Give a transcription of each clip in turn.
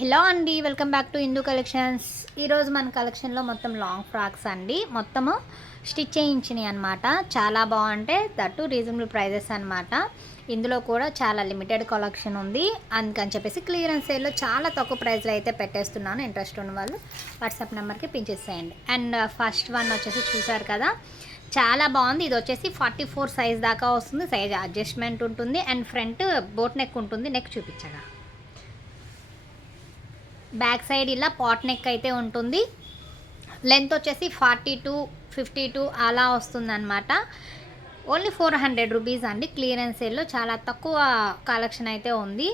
Hello అండి, welcome back to Hindu collections. ఈరోజు మన కలెక్షన్లో మొత్తం లాంగ్ ఫ్రాక్స్ అండి. మొత్తము స్టిచ్ చేయించినాయి అనమాట. చాలా బాగుంటాయి, దట్టు రీజనబుల్ ప్రైజెస్ అనమాట. ఇందులో కూడా చాలా లిమిటెడ్ కలెక్షన్ ఉంది. అందుకని చెప్పేసి క్లియరెన్స్ సేల్లో చాలా తక్కువ ప్రైస్లో అయితే పెట్టేస్తున్నాను. ఇంట్రెస్ట్ ఉన్న వాళ్ళు వాట్సాప్ నెంబర్కి పించేసేయండి. అండ్ ఫస్ట్ వన్ వచ్చేసి చూసారు కదా, చాలా బాగుంది. ఇది వచ్చేసి 44 సైజ్ దాకా వస్తుంది. సైజ్ అడ్జస్ట్మెంట్ ఉంటుంది. అండ్ ఫ్రంట్ బోట్ నెక్ ఉంటుంది. నెక్ చూపించగా బ్యాక్ సైడ్ ఇలా పాట్ నెక్ అయితే ఉంటుంది. లెంత్ వచ్చేసి 42, 52 అలా వస్తుందన్నమాట. ఓన్లీ 400 రూపీస్ అండి. క్లియరెన్స్ సేల్లో చాలా తక్కువ కలెక్షన్ అయితే ఉంది.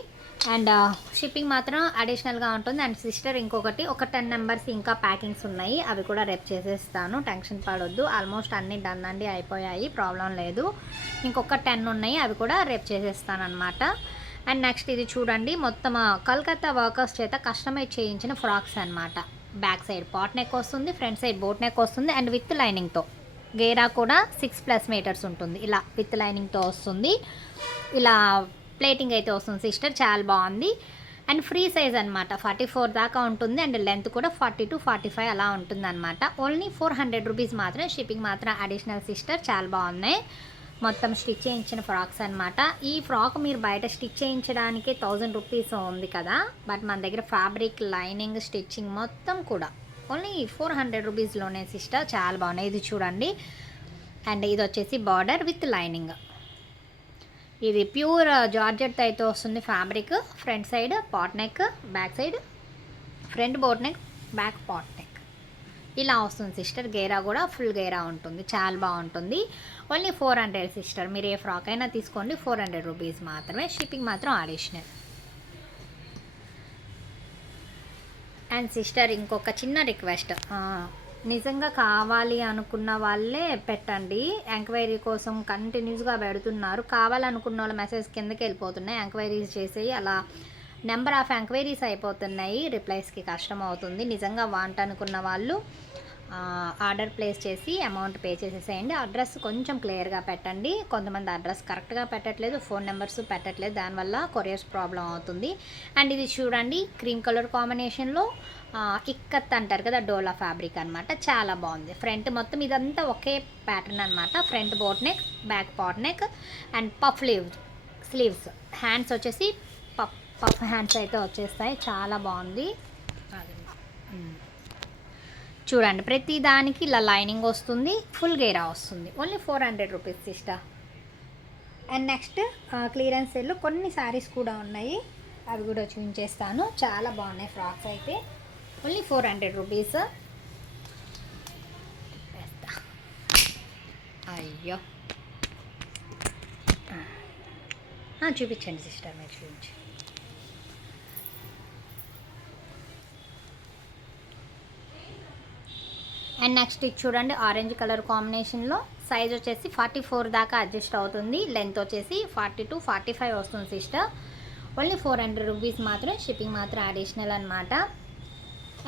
అండ్ షిప్పింగ్ మాత్రం అడిషనల్గా ఉంటుంది. అండ్ సిస్టర్ ఇంకొకటి ఒక 10 నెంబర్స్ ఇంకా ప్యాకింగ్స్ ఉన్నాయి, అవి కూడా రేపు చేసేస్తాను. టెన్షన్ పడొద్దు. ఆల్మోస్ట్ అన్నీ డన్ అండి, అయిపోయాయి, ప్రాబ్లం లేదు. ఇంకొక 10 ఉన్నాయి, అవి కూడా రేపు చేసేస్తాను అనమాట. అండ్ నెక్స్ట్ ఇది చూడండి, మొత్తం కలకత్తా వర్కర్స్ చేత కస్టమైజ్ చేయించిన ఫ్రాక్స్ అనమాట. బ్యాక్ సైడ్ పాట్ నెక్ వస్తుంది, ఫ్రంట్ సైడ్ బోట్ నెక్ వస్తుంది. అండ్ విత్ లైనింగ్తో గేరా కూడా 6+ మీటర్స్ ఉంటుంది. ఇలా విత్ లైనింగ్తో వస్తుంది. ఇలా ప్లేటింగ్ అయితే వస్తుంది సిస్టర్, చాలా బాగుంది. అండ్ ఫ్రీ సైజ్ అనమాట, 44 దాకా ఉంటుంది. అండ్ లెంత్ కూడా 40 to 45 అలా ఉంటుంది అనమాట. ఓన్లీ 400 రూపీస్ మాత్రం. షిప్పింగ్ మాత్రం అడిషనల్ సిస్టర్. చాలా బాగున్నాయి. మొత్తం స్టిచ్ చేయించిన ఫ్రాక్స్ అనమాట. ఈ ఫ్రాక్ మీరు బయట స్టిచ్ చేయించడానికి 1000 రూపీస్ ఉంది కదా, బట్ మన దగ్గర ఫ్యాబ్రిక్, లైనింగ్, స్టిచ్చింగ్ మొత్తం కూడా ఓన్లీ 400 రూపీస్లోనే సిస్టర్. చాలా బాగున్నాయి. ఇది చూడండి. అండ్ ఇది వచ్చేసి బార్డర్ విత్ లైనింగ్. ఇది ప్యూర్ జార్జెట్ అయితే వస్తుంది fabric. Front side pot neck, back side front boat neck, back pot neck ఇలా వస్తుంది సిస్టర్. గేరా కూడా ఫుల్ గేరా ఉంటుంది, చాలా బాగుంటుంది. Only 400 sister. మీరు ఏ ఫ్రాక్ అయినా తీసుకోండి, 400 రూపీస్ మాత్రమే. షిప్పింగ్ మాత్రం అడిషనల్. అండ్ సిస్టర్ ఇంకొక చిన్న రిక్వెస్ట్, నిజంగా కావాలి అనుకున్న వాళ్ళే పెట్టండి. ఎంక్వైరీ కోసం కంటిన్యూస్గా పెడుతున్నారు. కావాలనుకున్న వాళ్ళ మెసేజ్ కిందకి వెళ్ళిపోతున్నాయి, ఎంక్వైరీస్ చేసేవి అలా నెంబర్ ఆఫ్ ఎంక్వైరీస్ అయిపోతున్నాయి. రిప్లైస్కి కష్టం అవుతుంది. నిజంగా వాంట్ అనుకున్న వాళ్ళు ఆర్డర్ ప్లేస్ చేసి అమౌంట్ పే చేసేసేయండి. అడ్రస్ కొంచెం క్లియర్గా పెట్టండి. కొంతమంది అడ్రస్ కరెక్ట్గా పెట్టట్లేదు, ఫోన్ నెంబర్స్ పెట్టట్లేదు, దానివల్ల కొరియర్స్ ప్రాబ్లం అవుతుంది. అండ్ ఇది చూడండి, క్రీమ్ కలర్ కాంబినేషన్లో ఇక్కత్ అంటారు కదా, డోలా ఫ్యాబ్రిక్ అనమాట. చాలా బాగుంది. ఫ్రంట్ మొత్తం ఇదంతా ఒకే ప్యాటర్న్ అనమాట. Front boat neck, back pot neck and puff sleeves. Hands వచ్చేసి పఫ్ హ్యాండ్స్ అయితే వచ్చేస్తాయి. చాలా బాగుంది. చూడండి, ప్రతి దానికి ఇలా లైనింగ్ వస్తుంది, ఫుల్ గేరా వస్తుంది. Only 400 rupees sister. And next clearance సేల్లో కొన్ని శారీస్ కూడా ఉన్నాయి, అవి కూడా చూపించేస్తాను. చాలా బాగున్నాయి ఫ్రాక్స్ అయితే. Only 400 rupees. అయ్యో చూపించండి సిస్టర్, మీరు చూపించండి. అండ్ నెక్స్ట్ ఇది చూడండి, ఆరెంజ్ కలర్ కాంబినేషన్లో. సైజ్ వచ్చేసి 44 దాకా అడ్జస్ట్ అవుతుంది. లెంత్ వచ్చేసి 40 to 45 వస్తుంది సిస్టర్. ఓన్లీ 400 రూపీస్ మాత్రం. షిప్పింగ్ మాత్రం అడిషనల్ అనమాట.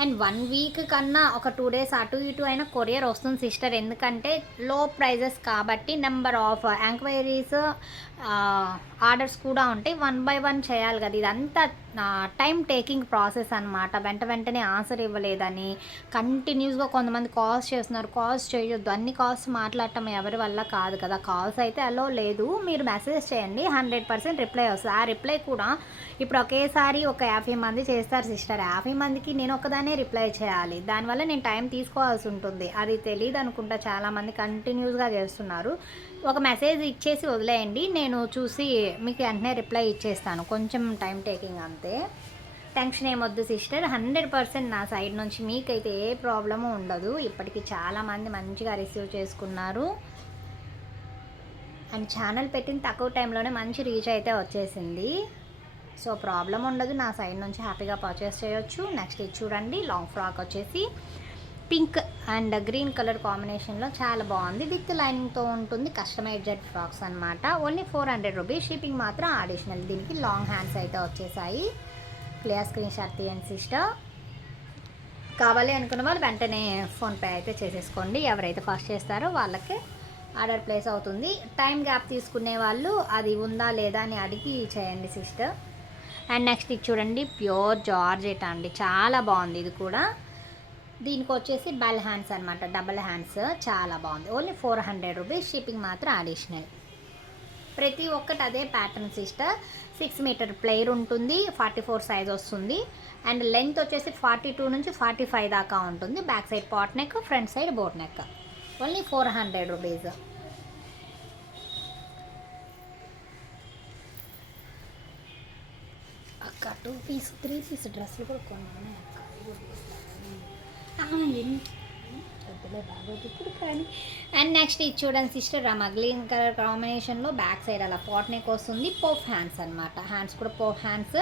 అండ్ 1 వీక్ కన్నా ఒక 2 డేస్ అటు ఇటు అయినా కొరియర్ వస్తుంది సిస్టర్. ఎందుకంటే లో ప్రైజెస్ కాబట్టి నెంబర్ ఆఫ్ ఎంక్వైరీస్, ఆర్డర్స్ కూడా ఉంటాయి. 1 by 1 చేయాలి కదా, ఇదంతా టైం టేకింగ్ ప్రాసెస్ అనమాట. వెంటనే ఆన్సర్ ఇవ్వలేదని కంటిన్యూస్గా కొంతమంది కాల్స్ చేస్తున్నారు. కాల్స్ చేయొద్దు, అన్ని కాల్స్ మాట్లాడటం ఎవరి వల్ల కాదు కదా. కాల్స్ అయితే అలో లేదు, మీరు మెసేజ్ చేయండి, 100% రిప్లై వస్తుంది. ఆ రిప్లై కూడా ఇప్పుడు ఒకేసారి ఒక 50 మంది చేస్తారు సిస్టర్. 50 మందికి నేను ఒకదానే రిప్లై చేయాలి, దానివల్ల నేను టైం తీసుకోవాల్సి ఉంటుంది. అది తెలియదు అనుకుంటా, చాలామంది కంటిన్యూస్గా చేస్తున్నారు. ఒక మెసేజ్ ఇచ్చేసి వదిలేయండి, నేను చూసి మీకు వెంటనే రిప్లై ఇచ్చేస్తాను. కొంచెం టైం టేకింగ్ అంతే, టెన్షన్ ఏమొద్దు సిస్టర్. 100% నా సైడ్ నుంచి మీకైతే ఏ ప్రాబ్లము ఉండదు. ఇప్పటికి చాలామంది మంచిగా రిసీవ్ చేసుకున్నారు. అండ్ ఛానల్ పెట్టిన తక్కువ టైంలోనే మంచి రీచ్ అయితే వచ్చేసింది. సో ప్రాబ్లం ఉండదు, నా సైడ్ నుంచి హ్యాపీగా పర్చేస్ చేయొచ్చు. నెక్స్ట్ ఇది చూడండి, లాంగ్ ఫ్రాక్ వచ్చేసి పింక్ అండ్ గ్రీన్ కలర్ కాంబినేషన్లో చాలా బాగుంది. విత్ లైనింగ్తో ఉంటుంది. కస్టమైజ్డ్ ఫ్రాక్స్ అనమాట. Only 400 rupees. షిప్పింగ్ మాత్రం అడిషనల్. దీనికి లాంగ్ హ్యాండ్స్ అయితే వచ్చేసాయి. క్లియర్ స్క్రీన్ షాట్ తీయండి సిస్టర్. కావాలి అనుకున్న వాళ్ళు వెంటనే ఫోన్పే అయితే చేసేసుకోండి. ఎవరైతే ఫస్ట్ చేస్తారో వాళ్ళకి ఆర్డర్ ప్లేస్ అవుతుంది. టైం గ్యాప్ తీసుకునే వాళ్ళు అది ఉందా లేదా అని అడిగి చేయండి సిస్టర్. అండ్ నెక్స్ట్ ఇది చూడండి ప్యూర్ జార్జెట్ అండి, చాలా బాగుంది ఇది కూడా. దీనికి వచ్చేసి బెల్ హ్యాండ్స్ అనమాట, డబల్ హ్యాండ్స్, చాలా బాగుంది. ఓన్లీ 400 రూపీస్, షిప్పింగ్ మాత్రం అడిషనల్. ప్రతి ఒక్కటి అదే ప్యాటర్న్ సిస్టర్. 6 మీటర్ ప్లేయర్ ఉంటుంది, 44 సైజ్ వస్తుంది. అండ్ లెంత్ వచ్చేసి 42 నుంచి 45 దాకా ఉంటుంది. Back side pot neck, front side boat neck. Only 400 rupees. అక్క 2 పీస్ 3 పీస్ డ్రెస్సులు కూడా కొన్నాను అక్క. ఇప్పుడు కానీ. అండ్ నెక్స్ట్ ఇది చూడండి సిస్టర్, గ్రీన్ కలర్ కాంబినేషన్లో బ్యాక్ సైడ్ అలా పాట్ నెక్ వస్తుంది. పోఫ్ హ్యాండ్స్ అనమాట, హ్యాండ్స్ కూడా పోఫ్ హ్యాండ్స్.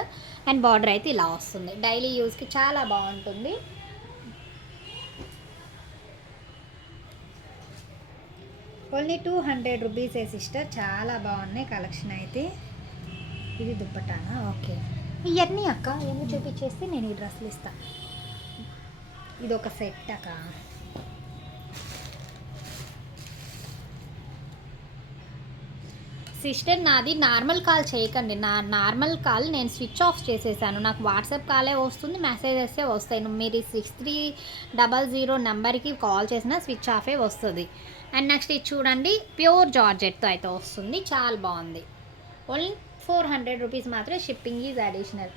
అండ్ బార్డర్ అయితే ఇలా వస్తుంది. డైలీ యూస్కి చాలా బాగుంటుంది. ఓన్లీ 200 రూపీసే సిస్టర్, చాలా బాగున్నాయి కలెక్షన్ అయితే. ఇది దుప్పటానా? ఓకే, ఇవన్నీ అక్క ఇవన్నీ చూపించేస్తే నేను ఈ డ్రెస్సులు ఇస్తాను. ఇది ఒక సెట్ అక్క. సిస్టర్ నాది నార్మల్ కాల్ చేయకండి, నా నార్మల్ కాల్ నేను స్విచ్ ఆఫ్ చేసేసాను. నాకు వాట్సాప్ కాలే వస్తుంది, మెసేజెస్ వస్తాయి. మీరు 6300 నెంబర్కి కాల్ చేసినా స్విచ్ ఆఫే వస్తుంది. అండ్ నెక్స్ట్ ఇది చూడండి ప్యూర్ జార్జెట్తో అయితే వస్తుంది, చాలా బాగుంది. ఓన్లీ 400 రూపీస్ మాత్రమే, షిప్పింగ్ ఈజ్ అడిషనల్.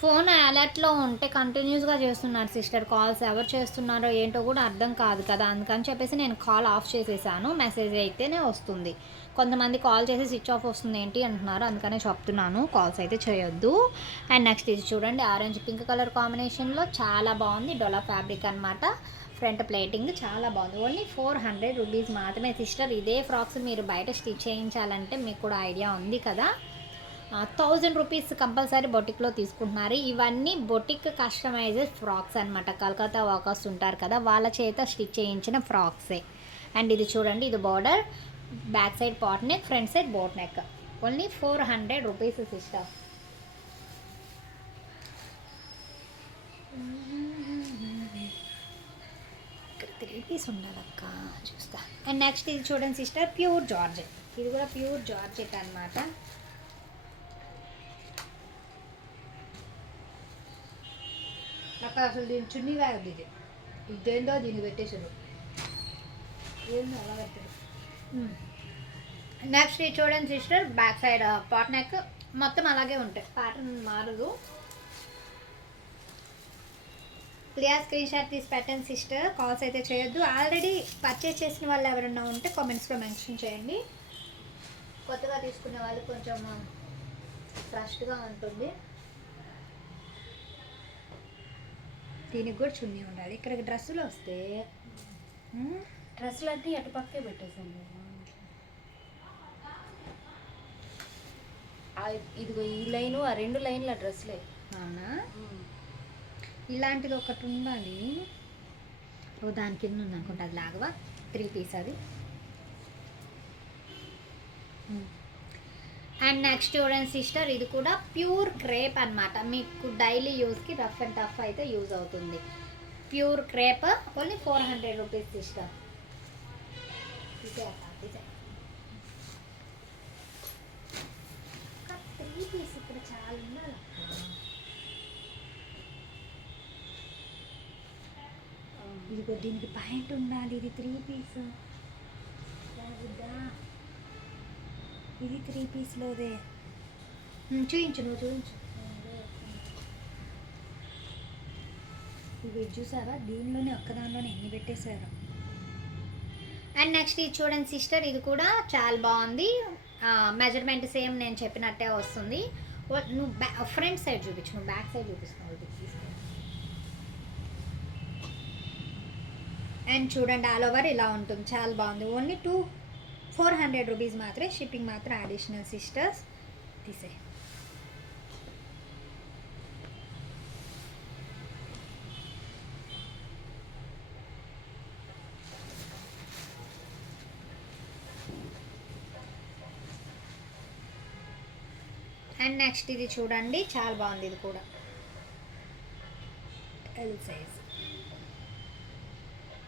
ఫోన్ అలర్ట్లో ఉంటే కంటిన్యూస్గా చేస్తున్నారు సిస్టర్ కాల్స్, ఎవరు చేస్తున్నారో ఏంటో కూడా అర్థం కాదు కదా, అందుకని చెప్పేసి నేను కాల్ ఆఫ్ చేసేసాను. మెసేజ్ అయితేనే వస్తుంది. కొంతమంది కాల్ చేసి స్విచ్ ఆఫ్ వస్తుంది ఏంటి అంటున్నారు, అందుకనే చెప్తున్నాను కాల్స్ అయితే చేయొద్దు. అండ్ నెక్స్ట్ ఇది చూడండి ఆరెంజ్ పింక్ కలర్ కాంబినేషన్లో చాలా బాగుంది. డొలా ఫ్యాబ్రిక్ అనమాట, ఫ్రంట్ ప్లేటింగ్ చాలా బాగుంది. ఓన్లీ 400 రూపీస్ మాత్రమే సిస్టర్. ఇదే ఫ్రాక్స్ మీరు బయట స్టిచ్ చేయించాలంటే మీకు కూడా ఐడియా ఉంది కదా, 1000 రూపీస్ కంపల్సరీ బొటిక్లో తీసుకుంటున్నారు. ఇవన్నీ బొటిక్ కస్టమైజ్డ్ ఫ్రాక్స్ అనమాట, కలకత్తా వర్కర్స్ ఉంటారు కదా వాళ్ళ చేత స్టిచ్ చేయించిన ఫ్రాక్సే. అండ్ ఇది చూడండి, ఇది border, back side pot neck, front side boat neck. Only 400 rupees sister. ఇక్కడ 3 పీస్ ఉండాలక్క, చూస్తా. అండ్ నెక్స్ట్ ఇది చూడండి సిస్టర్, ప్యూర్ జార్జెట్. ఇది కూడా ప్యూర్ జార్జెట్ అనమాట. నాకు అసలు దీని చున్నీ కాదు, ఇది ఇదేందో దీన్ని పెట్టేసారు, ఏందో అలా పెట్టారు. నెక్స్ట్ ఇది చూడండి sister, back side pot neck మొత్తం అలాగే ఉంటాయి, ప్యాటర్న్ మారదు. క్లియర్ స్క్రీన్ షాట్ తీసి పెట్టండి సిస్టర్, కాల్స్ అయితే చేయొద్దు. ఆల్రెడీ పర్చేస్ చేసిన వాళ్ళు ఎవరైనా ఉంటే కామెంట్స్లో మెన్షన్ చేయండి. కొత్తగా తీసుకునే వాళ్ళు కొంచెం ఫ్రెష్గా ఉంటుంది. దీనికి కూడా చున్నీ ఉండాలి. ఇక్కడికి డ్రెస్సులు వస్తే డ్రెస్సులు అన్నీ అటు పక్కే పెట్టేసాను. ఇదిగో ఈ లైను, ఆ 2 లైన్ల డ్రెస్సులే. అవునా, ఇలాంటిది ఒకటి ఉండాలి. ఓ దాని కింద ఉంది అనుకుంటా, అది లాగవా 3 పీస్ అది. అండ్ నెక్స్ట్ చూడండి సిస్టర్, ఇది కూడా ప్యూర్ క్రేప్ అనమాట, మీకు డైలీ యూస్కి రఫ్ అండ్ టఫ్ అయితే యూజ్ అవుతుంది. Pure crepe, only 400 rupees sister. Three piece ఇక్కడ చాలా ఉండాలి. ఇదిగో దీనికి పాయింట్ ఉండాలి, ఇది 3 పీస్. ఇది 3 పీస్లోదే. చూపించు, నువ్వు చూపించు. ఇవి చూసావా, దీనిలోనే ఒక్కదానిలోనే ఎన్ని పెట్టేశారు. అండ్ నెక్స్ట్ ఇది చూడండి సిస్టర్, ఇది కూడా చాలా బాగుంది. మెజర్మెంట్ సేమ్ నేను చెప్పినట్టే వస్తుంది. నువ్వు ఫ్రంట్ సైడ్ చూపించు, నువ్వు బ్యాక్ సైడ్ చూపిస్తున్నావు. అండ్ చూడండి ఆల్ ఓవర్ ఇలా ఉంటుంది, చాలా బాగుంది. ఓన్లీ 400 రూపీస్ మాత్రమే, షిప్పింగ్ మాత్రం అడిషనల్ సిస్టర్స్. తీసే అండ్ నెక్స్ట్ ఇది చూడండి, చాలా బాగుంది. ఇది కూడా L size,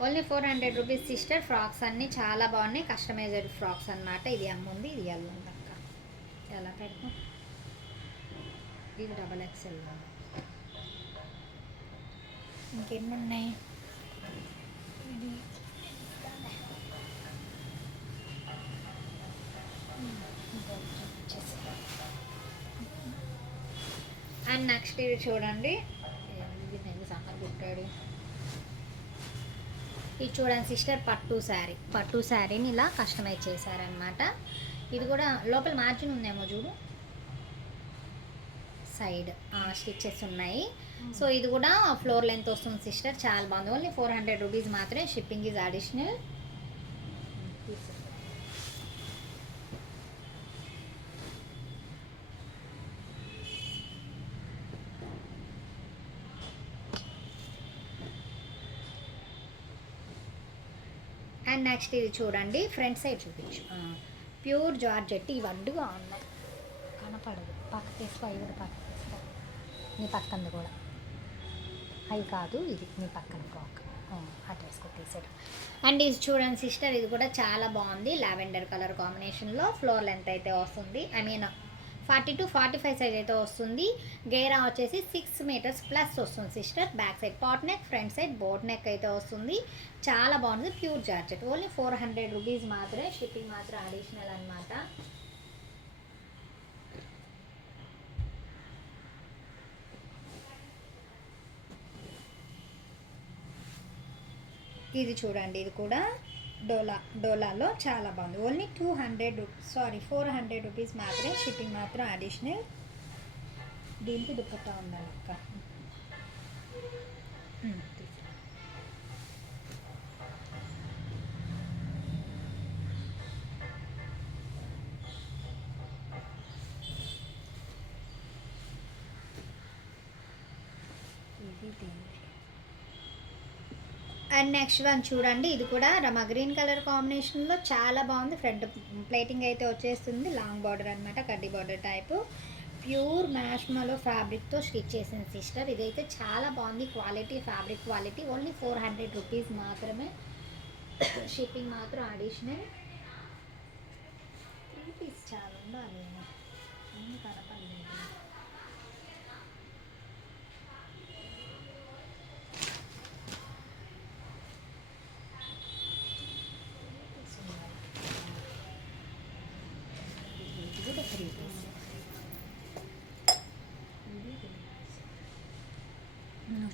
only 400 rupees sister. Frocks అన్నీ చాలా బాగున్నాయి, కస్టమైజ్డ్ ఫ్రాక్స్ అనమాట. ఇది అమ్ముంది, ఇది ఎల్ ఉంది అక్క. ఎలా పెడతాం ఇది డబల్ ఎక్స్ఎల్. ఇంకెన్ని ఉన్నాయి? ఇది అండ్ నెక్స్ట్ ఇది చూడండి, ఇది సమ్మర్ కుట్టాడు. ఇది చూడండి సిస్టర్, పట్టు శారీని ఇలా కస్టమైజ్ చేశారనమాట. ఇది కూడా లోపల మార్జిన్ ఉందేమో చూడు, సైడ్ స్టిచ్చెస్ ఉన్నాయి. సో ఇది కూడా ఫ్లోర్ లెంత్ వస్తుంది సిస్టర్, చాలా బాగుంది. ఓన్లీ 400 రూపీస్ మాత్రమే, shipping is additional. And next ఇది చూడండి, ఫ్రంట్ సైడ్ చూపించు. ప్యూర్ జార్జెట్, ఇవి అడ్డుగా ఉన్నాయి, కనపడదు. పక్క తీసుకో, అవి కూడా పక్క తీసుకో, నీ పక్కంది కూడా. అవి కాదు, ఇది నీ పక్కన ఫ్రాక్, అటు వేసుకో, తీసేయడం. అండ్ ఇది చూడండి సిస్టర్, ఇది కూడా చాలా బాగుంది. లావెండర్ కలర్ కాంబినేషన్లో ఫ్లోర్ లెంత్ అయితే వస్తుంది. ఐ మీన్ 40 to 45 సైజ్ అయితే వస్తుంది. గేరా వచ్చేసి 6 మీటర్స్ ప్లస్ వస్తుంది sister. Back side pot neck, front side boat neck అయితే వస్తుంది. చాలా బాగుంది. ప్యూర్ జార్జెట్, ఓన్లీ 400 రూపీస్ మాత్రమే, షిప్పింగ్ మాత్రం అడిషనల్ అనమాట. ఇది చూడండి, ఇది కూడా డోలాలో చాలా బాగుంది. ఓన్లీ 400 రూపీస్ మాత్రమే, షిప్పింగ్ మాత్రం అడిషనల్. దీనికి దుప్పట్టా ఉండాలి అక్క. అండ్ నెక్స్ట్ వన్ చూడండి, ఇది కూడా రమా గ్రీన్ కలర్ కాంబినేషన్లో చాలా బాగుంది. ఫ్రంట్ ప్లేటింగ్ అయితే వచ్చేస్తుంది, లాంగ్ బార్డర్ అనమాట, కడ్డీ బార్డర్ టైపు. ప్యూర్ మ్యాష్మలో ఫ్యాబ్రిక్తో స్టిచ్ చేసిన సిస్టర్. ఇదైతే చాలా బాగుంది, quality, fabric quality. Only 400 rupees మాత్రమే, షిప్పింగ్ మాత్రం అడిషనల్. 3 పీస్ చాలా ఉండాలి, అన్నీ కనపడలేదు.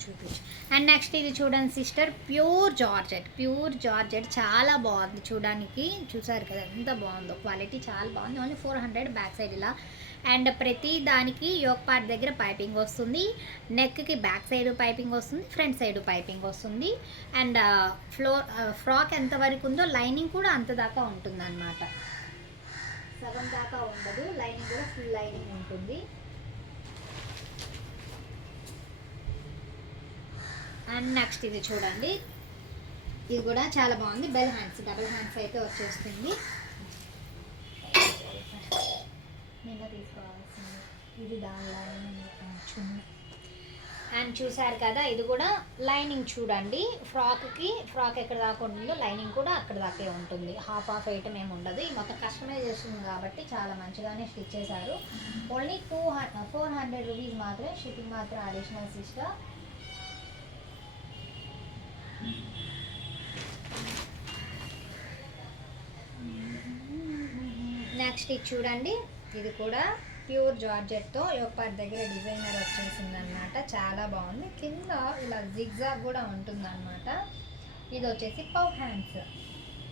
చూపించు. అండ్ నెక్స్ట్ ఇది చూడండి సిస్టర్, ప్యూర్ జార్జెట్ చాలా బాగుంది చూడడానికి. చూసారు కదా ఎంత బాగుందో, క్వాలిటీ చాలా బాగుంది. ఓన్లీ 400, బ్యాక్ సైడ్ ఇలా. అండ్ ప్రతి దానికి యోక్ పార్ట్ దగ్గర పైపింగ్ వస్తుంది, నెక్కి బ్యాక్ సైడ్ పైపింగ్ వస్తుంది, ఫ్రంట్ సైడ్ పైపింగ్ వస్తుంది. అండ్ ఫ్రాక్ ఎంత వరకు ఉందో లైనింగ్ కూడా అంత దాకా ఉంటుంది అనమాట, సగం దాకా ఉండదు, లైనింగ్ కూడా ఫుల్ లైనింగ్ ఉంటుంది. అండ్ నెక్స్ట్ ఇది చూడండి, ఇది కూడా చాలా బాగుంది. డబుల్ హ్యాండ్స్ అయితే వచ్చేస్తుంది. నిన్న తీసుకోవాల్సింది ఇది, దాని లైనింగ్ చున్నీ. అండ్ చూసారు కదా, ఇది కూడా లైనింగ్ చూడండి, ఫ్రాక్ ఎక్కడ దాకా ఉంటుందో లైనింగ్ కూడా అక్కడ దాకే ఉంటుంది. హాఫ్ ఐటమ్ ఏమి ఉండదు. ఈ మొత్తం కస్టమైజ్ చేస్తుంది కాబట్టి చాలా మంచిగానే స్టిచ్ చేశారు. ఓన్లీ 400 రూపీస్ మాత్రమే, షిప్పింగ్ మాత్రం అడిషనల్ సిస్టర్. నెక్స్ట్ ఇది చూడండి, ఇది కూడా ప్యూర్ జార్జెట్తో యోపార్ దగ్గర డిజైనర్ వచ్చేసింది అనమాట, చాలా బాగుంది. కింద ఇలా జిగ్జాగ్ కూడా ఉంటుంది అనమాట. ఇది వచ్చేసి pow hands,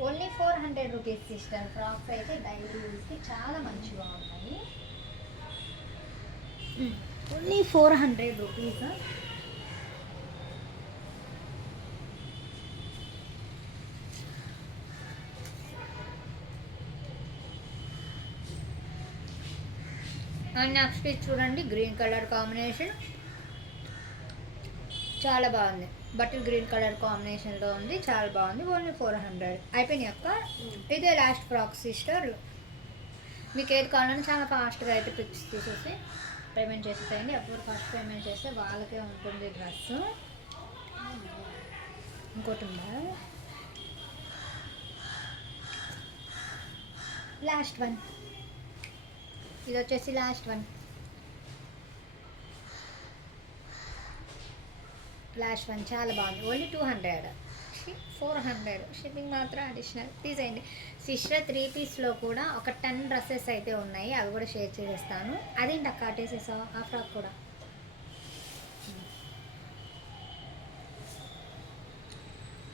only 400 rupees sister. Frocks అయితే డైలీ యూస్కి చాలా మంచిగా ఉన్నాయి. Only 400 rupees. అండ్ నెక్స్ట్ ఇది చూడండి, గ్రీన్ కలర్ కాంబినేషన్ చాలా బాగుంది. బటర్ గ్రీన్ కలర్ కాంబినేషన్లో ఉంది, చాలా బాగుంది. ఓన్లీ 400 అయిపోయినాయి అక్క. ఇదే లాస్ట్ ఫ్రాక్ సిస్టర్. మీకు ఏది కావాలని చాలా ఫాస్ట్గా అయితే పిక్స్ తీసేసి పేమెంట్ చేసేసేయండి. అప్పుడు ఫస్ట్ పేమెంట్ చేస్తే వాళ్ళకే ఉంటుంది డ్రెస్. ఇంకోటి ఉందా, లాస్ట్ వన్, ఇది వచ్చేసి లాస్ట్ వన్. లాస్ట్ వన్ చాలా బాగుంది, ఓన్లీ 200, 400 షిప్పింగ్ మాత్రం అడిషనల్. తీసేయండి సిస్టర్. 3 పీస్లో కూడా ఒక 10 డ్రెస్సెస్ అయితే ఉన్నాయి, అవి కూడా షేర్ చేసేస్తాను. అదేంటి అక్క కట్టేసేసావు ఆ ఫ్రాక్ కూడా?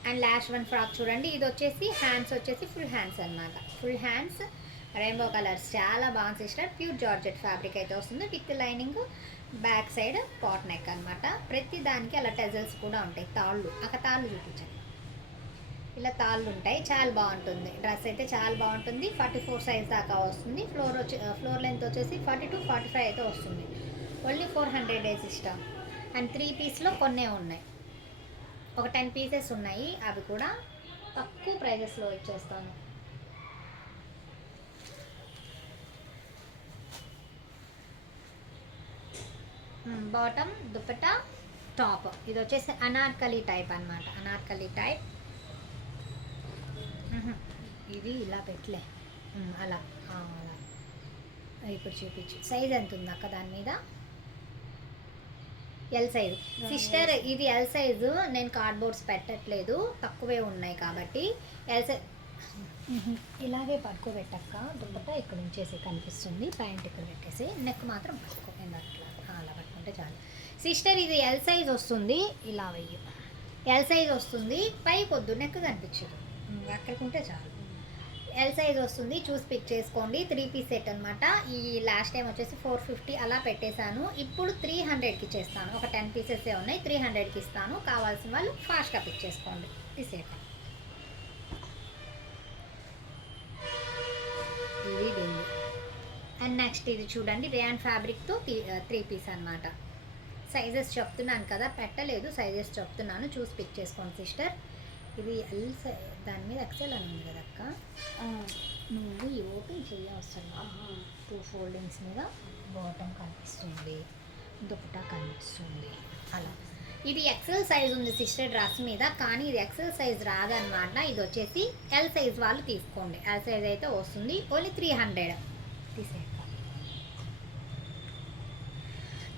అండ్ లాస్ట్ వన్ ఫ్రాక్ చూడండి, ఇది వచ్చేసి హ్యాండ్స్ వచ్చేసి ఫుల్ హ్యాండ్స్ అనమాట. ఫుల్ హ్యాండ్స్ రెయిన్బో కలర్స్ చాలా బాగుంది సిస్టర్. ప్యూర్ జార్జెట్ ఫ్యాబ్రిక్ అయితే వస్తుంది with lining, back side pot neck అనమాట. ప్రతి దానికి అలా టెజల్స్ కూడా ఉంటాయి, తాళ్ళు. తాళ్ళు చూపించండి, ఇలా తాళ్ళు ఉంటాయి. చాలా బాగుంటుంది డ్రెస్ అయితే, చాలా బాగుంటుంది. 44 సైజ్ దాకా వస్తుంది. ఫ్లోర్ లెంత్ వచ్చేసి 42, 45 అయితే వస్తుంది. Only 400 sister. అండ్ 3 పీస్లో కొన్నే ఉన్నాయి, ఒక 10 పీసెస్ ఉన్నాయి, అవి కూడా తక్కువ ప్రైజెస్లో ఇచ్చేస్తాను. Bottom, dupatta, top. ఇది వచ్చేసి అనార్కలి టైప్ అనమాట, అనార్కలి టైప్. ఇది ఇలా పెట్టలే, అలా అలా. ఇప్పుడు చూపించు సైజ్ ఎంత ఉంది అక్క దాని మీద? L size sister. ఇది ఎల్ సైజు, నేను కార్డ్బోర్డ్స్ పెట్టట్లేదు, తక్కువే ఉన్నాయి కాబట్టి. ఎల్ సైజ్ ఇలాగే పట్టుకోబెట్టక్క. దుపట్టా ఇక్కడ ఉంచేసి కనిపిస్తుంది, ప్యాంట్ ఇక్కడ పెట్టేసి, నెక్ మాత్రం పట్టుకో అట్లా, అలా పట్టుకుంటే చాలు సిస్టర్. ఇది ఎల్ సైజ్ వస్తుంది, ఇలా వెయ్యి. ఎల్ సైజ్ వస్తుంది, పైకి వద్దు, నెక్ కనిపించదు, అక్కడికి ఉంటే చాలు. ఎల్ సైజ్ వస్తుంది, చూసి పిక్ చేసుకోండి. 3 పీస్ సెట్ అనమాట. ఈ లాస్ట్ టైం వచ్చేసి 450 అలా పెట్టేశాను, ఇప్పుడు 300కి చేస్తాను. ఒక 10 పీసెసే ఉన్నాయి, 300కి ఇస్తాను. కావాల్సిన వాళ్ళు ఫాస్ట్గా పిక్ చేసుకోండి. తీసేయండి. ఇది డైలీ. అండ్ నెక్స్ట్ ఇది చూడండి, రేయాన్ ఫ్యాబ్రిక్తో 3 పీస్ అనమాట. సైజెస్ చెప్తున్నాను కదా, పెట్టలేదు, సైజెస్ చెప్తున్నాను, చూసి పిక్ చేసుకోండి సిస్టర్. ఇది ఎల్ దాని మీద ఎక్సెల్ అని ఉంది కదా అక్క, నువ్వు ఓపెన్ చేయవసరం. 2 ఫోల్డింగ్స్ మీద బాటమ్ కనిపిస్తుంది, దుపట్టా కనిపిస్తుంది, అలా. ఇది ఎక్సెల్ సైజ్ ఉంది సిస్టర్ డ్రెస్ మీద, కానీ ఇది ఎక్సెల్ సైజ్ రాదనమాట. ఇది వచ్చేసి ఎల్ సైజ్ వాళ్ళు తీసుకోండి, ఎల్ సైజ్ అయితే వస్తుంది. ఓన్లీ 300 తీసేయక.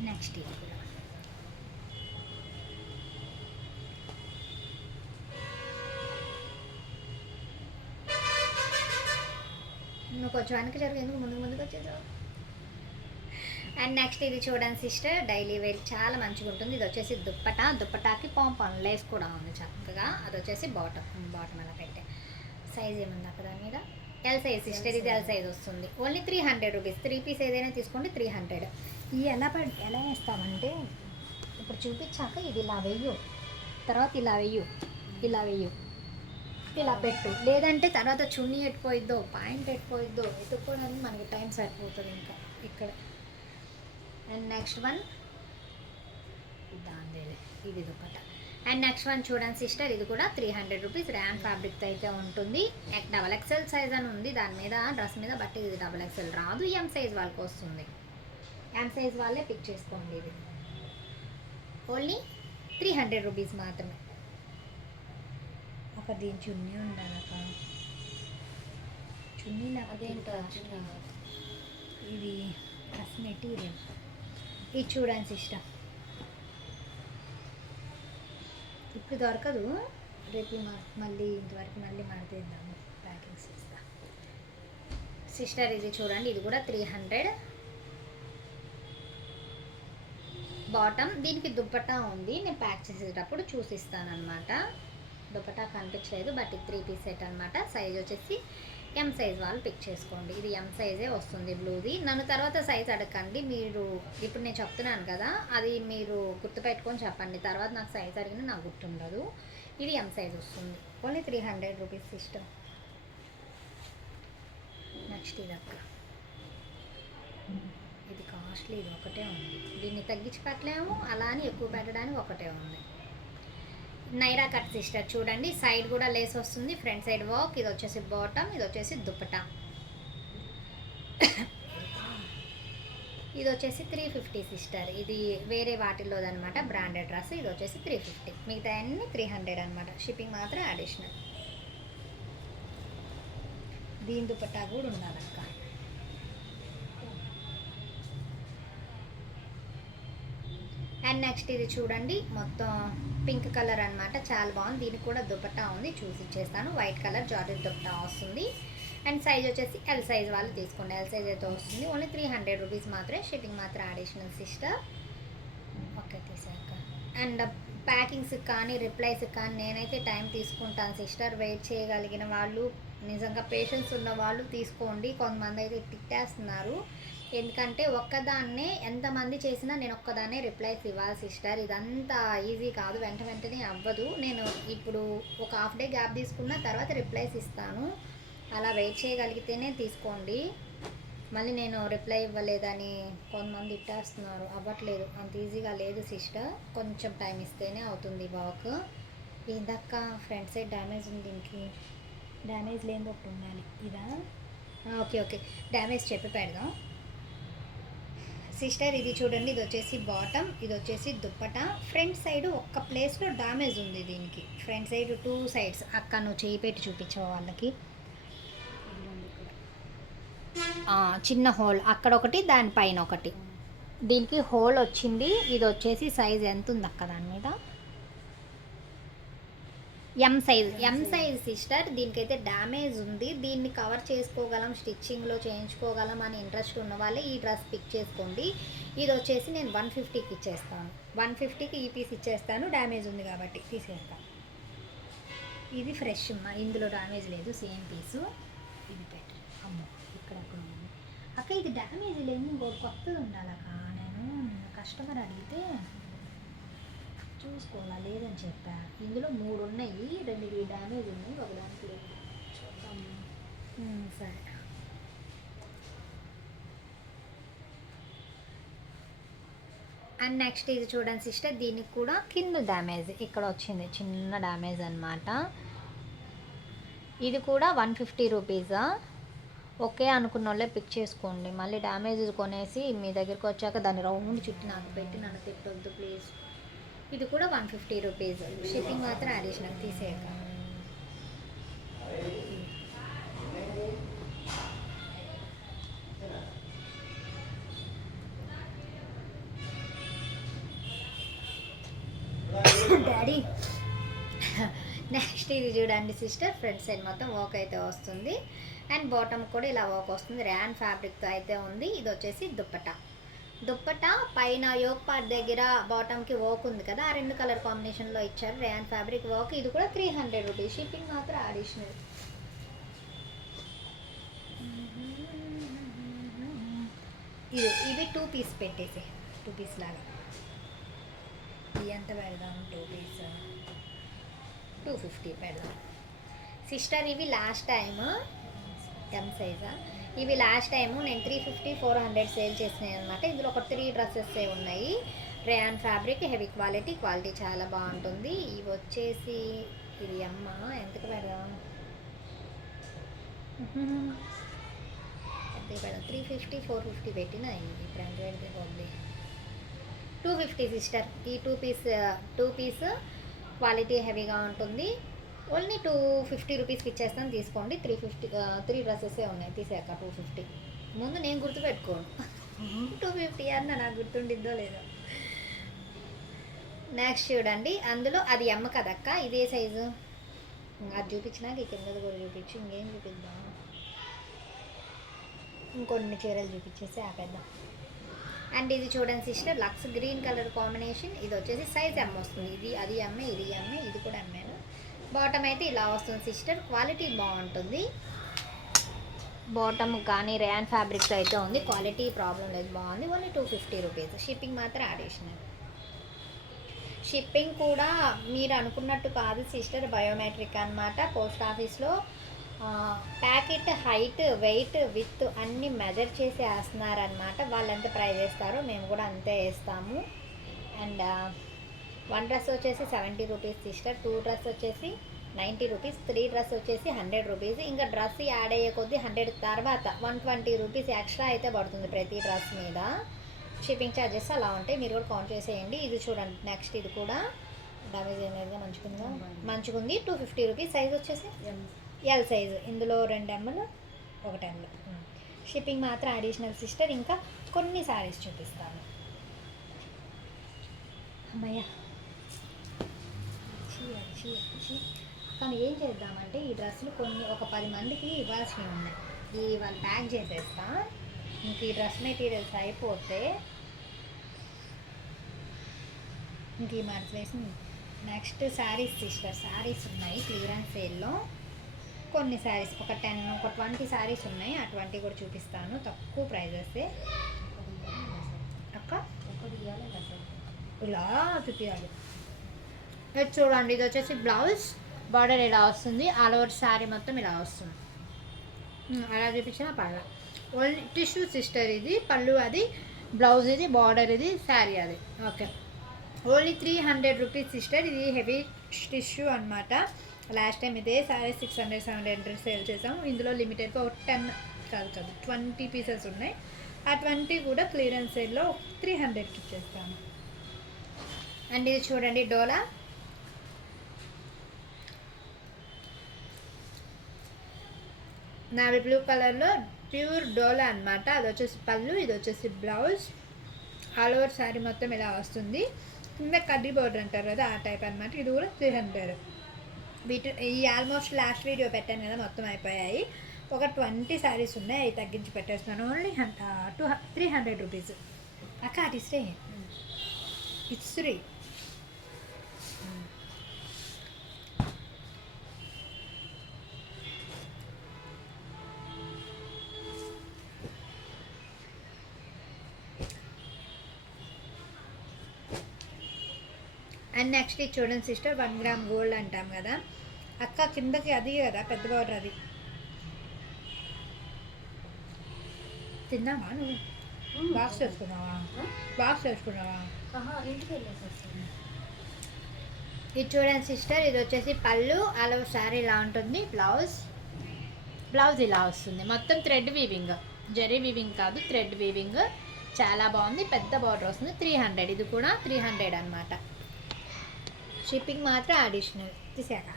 నెక్స్ట్ ఇది కూడా నువ్వు కొంచెం వెనక్కి జరిగి ఎందుకు ముందుకు వచ్చేసావు. అండ్ నెక్స్ట్ ఇది చూడండి సిస్టర్, డైలీ వేర్ చాలా మంచిగా ఉంటుంది. ఇది వచ్చేసి దుప్పటా, దుప్పటాకి పాంపాన్ లేస్ కూడా ఉంది చక్కగా. అది వచ్చేసి బాటమ్ అలా పెట్టే. సైజ్ ఏముంది అక్కడ దాని మీద? ఎల్ సైజ్ సిస్టర్, ఇది ఎల్ సైజ్ వస్తుంది. Only 300 rupees. 3 పీస్ ఏదైనా తీసుకోండి 300. ఇది ఎలా వేస్తామంటే, ఇప్పుడు చూపించాక ఇది ఇలా వెయ్యు, తర్వాత ఇలా వెయ్యు, ఇలా వెయ్యు, ఇలా పెట్టు. లేదంటే తర్వాత చున్నీ ఎట్టుపోయిద్దో, పాయింట్ ఎట్టుపోయిద్దో, ఎత్తుక్కోవడానికి మనకి టైం సరిపోతుంది ఇంకా ఇక్కడ. అండ్ నెక్స్ట్ వన్ దాని ఇది దుపట్టా. అండ్ నెక్స్ట్ వన్ చూడండి సిస్టర్, ఇది కూడా 300 రూపీస్. ర్యాన్ ఫ్యాబ్రిక్ అయితే ఉంటుంది. XXL సైజ్ అని ఉంది దాని మీద, డ్రెస్ మీద. బట్ ఇది XXL రాదు, ఎం సైజ్ వాళ్ళకి వస్తుంది. ఎం సైజ్ వాళ్ళే పిక్ చేసుకోండి. ఇది ఓన్లీ 300 రూపీస్ మాత్రమే. ఒక దీని చున్నీ ఉండాలక, చున్నీ అదేంటో ఇది డ్రెస్ మెటీరియల్. ఇది చూడండి సిస్టర్, ఇప్పుడు దొరకదు, రేపు మళ్ళీ ఇంతవరకు మళ్ళీ మడతేద్దాము, ప్యాకింగ్స్ ఇస్తా సిస్టర్. ఇది చూడండి, ఇది కూడా 300. బాటమ్, దీనికి దుప్పట్టా ఉంది, నేను ప్యాక్ చేసేటప్పుడు చూసిస్తాను అనమాట. దుపట్టా కనిపించలేదు, బట్ ఇది 3 పీస్ సెట్ అనమాట. సైజ్ వచ్చేసి ఎం సైజ్ వాళ్ళు పిక్ చేసుకోండి. ఇది ఎం సైజే వస్తుంది బ్లూది. నన్ను తర్వాత సైజ్ అడగండి, మీరు ఇప్పుడు నేను చెప్తున్నాను కదా, అది మీరు గుర్తుపెట్టుకొని చెప్పండి. తర్వాత నాకు సైజ్ అడిగినా నాకు గుర్తుండదు. ఇది ఎం సైజ్ వస్తుంది. Only 300 rupees system. నెక్స్ట్ ఇది అక్క, ఇది కాస్ట్లీ, ఇది ఒకటే ఉంది. దీన్ని తగ్గించి పెట్టలేము, అలా అని ఎక్కువ పెట్టడానికి ఒకటే ఉంది. నైరా కట్ సిస్టర్ చూడండి, సైడ్ కూడా లేస్ వస్తుంది, ఫ్రంట్ సైడ్ వర్క్. ఇది వచ్చేసి బాటమ్, ఇది వచ్చేసి దుపట్టా. ఇది వచ్చేసి 350 సిస్టర్. ఇది వేరే వాటిల్లోదనమాట, బ్రాండెడ్ డ్రెస్. ఇది వచ్చేసి 350, మిగతా అన్ని 300 అనమాట. షిప్పింగ్ మాత్రం అడిషనల్. దీని దుపట్టా కూడా ఉండాలక్క. అండ్ నెక్స్ట్ ఇది చూడండి, మొత్తం పింక్ కలర్ అన్నమాట, చాలా బాగుంది. దీనికి కూడా దుపట్టా ఉంది, చూసి ఇచ్చేస్తాను. వైట్ కలర్ జార్జెట్ దుపట్టా వస్తుంది. అండ్ సైజ్ వచ్చేసి ఎల్ సైజ్ వాళ్ళు తీసుకోండి, ఎల్ సైజ్ అయితే వస్తుంది. ఓన్లీ 300 రూపీస్ మాత్రమే, షిప్పింగ్ మాత్రం అడిషనల్ సిస్టర్. ఓకే తీసాక అండ్ ప్యాకింగ్స్ కానీ రిప్లైస్ కానీ నేనైతే టైం తీసుకుంటాను సిస్టర్. వెయిట్ చేయగలిగిన వాళ్ళు, నిజంగా పేషెన్స్ ఉన్న వాళ్ళు తీసుకోండి. కొంతమంది అయితే తిట్టేస్తున్నారు, ఎందుకంటే ఒక్కదాన్నే ఎంతమంది చేసినా నేను ఒక్కదాన్నే రిప్లైస్ ఇవ్వాలి సిస్టర్. ఇదంతా ఈజీ కాదు, వెంటనే అవ్వదు. నేను ఇప్పుడు ఒక హాఫ్ డే గ్యాప్ తీసుకున్న తర్వాత రిప్లైస్ ఇస్తాను. అలా వెయిట్ చేయగలిగితేనే తీసుకోండి. మళ్ళీ నేను రిప్లై ఇవ్వలేదని కొంతమంది ఇట్టేస్తున్నారు, అవ్వట్లేదు, అంత ఈజీగా లేదు సిస్టర్. కొంచెం టైం ఇస్తేనే అవుతుంది వర్క్. ఇందాక ఫ్రంట్ సైడ్ డ్యామేజ్ ఉంది, దీనికి డ్యామేజ్ లేని ఒకటి ఉండాలి. ఇదా? ఓకే డ్యామేజ్ చెప్పి పెడదాం సిస్టర్. ఇది చూడండి, ఇది వచ్చేసి బాటమ్, ఇది వచ్చేసి దుప్పటా. ఫ్రంట్ సైడ్ ఒక్క ప్లేస్లో డ్యామేజ్ ఉంది దీనికి, ఫ్రంట్ సైడ్ 2 సైడ్స్. అక్క నువ్వు చేయి పెట్టి చూపించావు వాళ్ళకి. చిన్న హోల్ అక్కడ ఒకటి, దానిపైన ఒకటి, దీనికి హోల్ వచ్చింది. ఇది వచ్చేసి సైజ్ ఎంత ఉంది అక్క దాని మీద? M size sister. దీనికైతే డ్యామేజ్ ఉంది, దీన్ని కవర్ చేసుకోగలం, స్టిచ్చింగ్లో చేయించుకోగలం అని ఇంట్రెస్ట్ ఉన్న వాళ్ళే ఈ డ్రెస్ పిక్ చేసుకోండి. ఇది వచ్చేసి నేను 150కి ఇచ్చేస్తాను, 150కి ఈ పీస్ ఇచ్చేస్తాను. డ్యామేజ్ ఉంది కాబట్టి తీసేస్తాను. ఇది ఫ్రెష్ అమ్మా, ఇందులో డ్యామేజ్ లేదు, సేమ్ పీసు. ఇది బెటర్. అమ్మో ఇక్కడ ఉంది అక్క, ఇది డ్యామేజ్ లేదు, ఇంకోటి కొత్తది ఉండాలక్క. నేను కస్టమర్ అడిగితే చూసుకోవాలా లేదని చెప్పా. ఇందులో 3 ఉన్నాయి, 2 డ్యామేజ్ ఉన్నాయి, ఒకదానికి లేదు. చూద్దాం. సరే అండ్ నెక్స్ట్ ఇది చూడండి సిస్టర్, దీనికి కూడా కింద డ్యామేజ్ ఇక్కడ వచ్చింది, చిన్న డ్యామేజ్ అనమాట. ఇది కూడా 150 రూపీసా? ఓకే అనుకున్న వాళ్ళే పిక్ చేసుకోండి. మళ్ళీ డ్యామేజ్ కొనేసి మీ దగ్గరికి వచ్చాక దాన్ని రౌండ్ చుట్టి నాకు పెట్టి నన్ను తిట్టొద్దు ప్లీజ్. ఇది కూడా 150 రూపీస్, షిప్పింగ్ మాత్రం అడిషనల్ తీసేయక. డాడీ నెక్స్ట్ ఇది చూడండి సిస్టర్, ఫ్రంట్ సైడ్ మొత్తం వర్క్ అయితే వస్తుంది. అండ్ బాటమ్ కూడా ఇలా వర్క్ వస్తుంది, ర్యాన్ ఫ్యాబ్రిక్తో అయితే ఉంది. ఇది వచ్చేసి దుప్పటా పైన యోక్ పార్ట్ దగ్గర బాటమ్కి వర్క్ ఉంది కదా, ఆ 2 కలర్ కాంబినేషన్లో ఇచ్చారు, ర్యాన్ ఫ్యాబ్రిక్ వర్క్. ఇది కూడా 300 రూపీస్, షిప్పింగ్ మాత్రం అడిషనల్. ఇవి 2 పీస్ పెట్టేసి, 2 పీస్ లాగా. ఇది ఎంత పెడదాం? 2 పీస్ 250 పెడదాం సిస్టర్. ఇవి లాస్ట్ టైమ్ ఎం సైజా, ఇవి లాస్ట్ టైము నేను 350 400 సేల్ చేసినాయి అనమాట. ఇందులో ఒక 3 డ్రెస్సెస్ ఉన్నాయి. రేయాన్ ఫ్యాబ్రిక్, హెవీ క్వాలిటీ చాలా బాగుంటుంది. ఇవి వచ్చేసి ఇది అమ్మ ఎంతకు పెడదాం? ఎంతకు పెడదాం? 350 450 పెట్టిన ఇప్పుడు ఎంత పెడితే పోద్ది? 250 సిస్టర్. ఈ 2 పీస్ క్వాలిటీ హెవీగా ఉంటుంది. ఓన్లీ 250 రూపీస్కి ఇచ్చేస్తాను, తీసుకోండి. 3 డ్రెస్సెసే ఉన్నాయి, తీసాక 250. ముందు నేను గుర్తుపెట్టుకోను 250 అన్న నాకు గుర్తుండిద్దో లేదో. నెక్స్ట్ చూడండి, అందులో అది ఎమ్మ కదక్క, ఇదే సైజు. అది చూపించినాక ఈ కిందది కూడా చూపించి ఇంకేం చూపిద్దాం, ఇంకొన్ని చీరలు చూపించేసి ఆపేద్దాం. అండ్ ఇది చూడండి sister, lux green colour combination. ఇది వచ్చేసి సైజ్ ఎమ్ వస్తుంది, అది ఎమ్మే, ఇది ఎమ్మే, ఇది కూడా ఎమ్మేను. బాటమ్ అయితే ఇలా వస్తుంది సిస్టర్, క్వాలిటీ బాగుంటుంది. బాటమ్ కానీ రేయాన్ ఫ్యాబ్రిక్తో అయితే ఉంది, క్వాలిటీ ప్రాబ్లం లేదు, బాగుంది. ఓన్లీ 250 రూపీస్, షిప్పింగ్ మాత్రం అడిషనల్. షిప్పింగ్ కూడా మీరు అనుకున్నట్టు కాదు సిస్టర్, బయోమెట్రిక్ అనమాట. పోస్ట్ ఆఫీస్లో ప్యాకెట్ హైట్, వెయిట్, విత్ అన్నీ మెజర్ చేసి వేస్తున్నారనమాట. వాళ్ళు ఎంత ప్రైస్ వేస్తారో మేము కూడా అంతే వేస్తాము. అండ్ 1 డ్రెస్ వచ్చేసి 70 రూపీస్ సిస్టర్, 2 డ్రెస్ వచ్చేసి 90 రూపీస్, 3 డ్రెస్ వచ్చేసి 100 రూపీస్. ఇంకా డ్రెస్ యాడ్ అయ్యే కొద్దీ 100 తర్వాత 120 రూపీస్ ఎక్స్ట్రా అయితే పడుతుంది ప్రతి డ్రెస్ మీద. షిప్పింగ్ ఛార్జెస్ అలా ఉంటాయి, మీరు కూడా కౌంట్ చేసేయండి. ఇది చూడండి నెక్స్ట్, ఇది కూడా డ్యామేజ్ అనేది మంచిగుంది. 250 రూపీస్, సైజ్ వచ్చేసి ఎల్ సైజు. ఇందులో 2 ఎంఎల్ 1 ఎంఎల్. షిప్పింగ్ మాత్రం అడిషనల్ సిస్టర్. ఇంకా కొన్ని శారీస్ చూపిస్తాను. అమ్మయ్య కానీ ఏం చేద్దామంటే ఈ డ్రెస్సులు కొన్ని ఒక 10 మందికి ఇవ్వాల్సినవి ఉన్నాయి. ఈ వాళ్ళు ప్యాక్ చేసేస్తా. ఇంక ఈ డ్రెస్ మెటీరియల్స్ అయిపోతే ఇంక ఈ మనసు వేసి నెక్స్ట్ శారీస్ సిస్టర్, శారీస్ ఉన్నాయి క్లియరెన్స్ సేల్లో. కొన్ని శారీస్ ఒక 20 శారీస్ ఉన్నాయి. ఆ 20 కూడా చూపిస్తాను, తక్కువ ప్రైజెస్. అక్క ఒకటి ఇవ్వాలి కదా సార్. ఇలా చూపించాలి. ఇది చూడండి, ఇది వచ్చేసి బ్లౌజ్ బార్డర్ ఇలా వస్తుంది, ఆల్ ఓవర్ శారీ మొత్తం ఇలా వస్తుంది. అలా చూపించిన పళ్ళ ఓన్లీ టిష్యూ సిస్టర్. ఇది పళ్ళు, అది బ్లౌజ్, ఇది బార్డర్, ఇది శారీ అది. Okay, only 300 rupees sister. ఇది హెవీ టిష్యూ అనమాట. లాస్ట్ టైం ఇదే శారీ 600-700 సేల్ చేసాము. ఇందులో లిమిటెడ్గా ఒక 10 కాదు 20 పీసెస్ ఉన్నాయి. ఆ 20 కూడా క్లియరెన్స్ సేల్లో 300కి ఇచ్చేస్తాము. అండ్ ఇది చూడండి, డోలా నావీ బ్లూ కలర్లో ప్యూర్ డోలా అనమాట. అది వచ్చేసి పళ్ళు, ఇది వచ్చేసి బ్లౌజ్. ఆల్ ఓవర్ శారీ మొత్తం ఇలా వస్తుంది. కింద కడ్డీ బోర్డర్ అంటారు కదా, ఆ టైప్ అనమాట. ఇది కూడా 300. ఈ ఆల్మోస్ట్ లాస్ట్ వీడియో పెట్టాను కదా, మొత్తం అయిపోయాయి. ఒక 20 శారీస్ ఉన్నాయి, అవి తగ్గించి పెట్టేస్తున్నాను. Only 300 rupees. అక్క అటు ఇస్తే ఇట్స్ ఫ్రీ. అండ్ నెక్స్ట్ ఇది చూడండి సిస్టర్, 1 గ్రామ్ గోల్డ్ అంటాం కదా అక్క, కిందకి అది కదా పెద్ద బార్డర్, అది తిన్నావా నువ్వు? బాక్స్ వేసుకున్నావా? బాక్స్ వేసుకున్నావా? ఇంటికి వెళ్ళేసారు సార్. ఇది చూడండి సిస్టర్, ఇది వచ్చేసి పళ్ళు, ఆల్ ఓవర్ శారీ ఇలా ఉంటుంది. బ్లౌజ్ ఇలా వస్తుంది. మొత్తం థ్రెడ్ వీవింగ్, జరీ వీవింగ్ కాదు, థ్రెడ్ వీవింగ్. చాలా బాగుంది, పెద్ద బార్డర్ వస్తుంది. 300. ఇది కూడా 300 అనమాట. షిప్పింగ్ మాత్రం అడిషనల్. తీసాక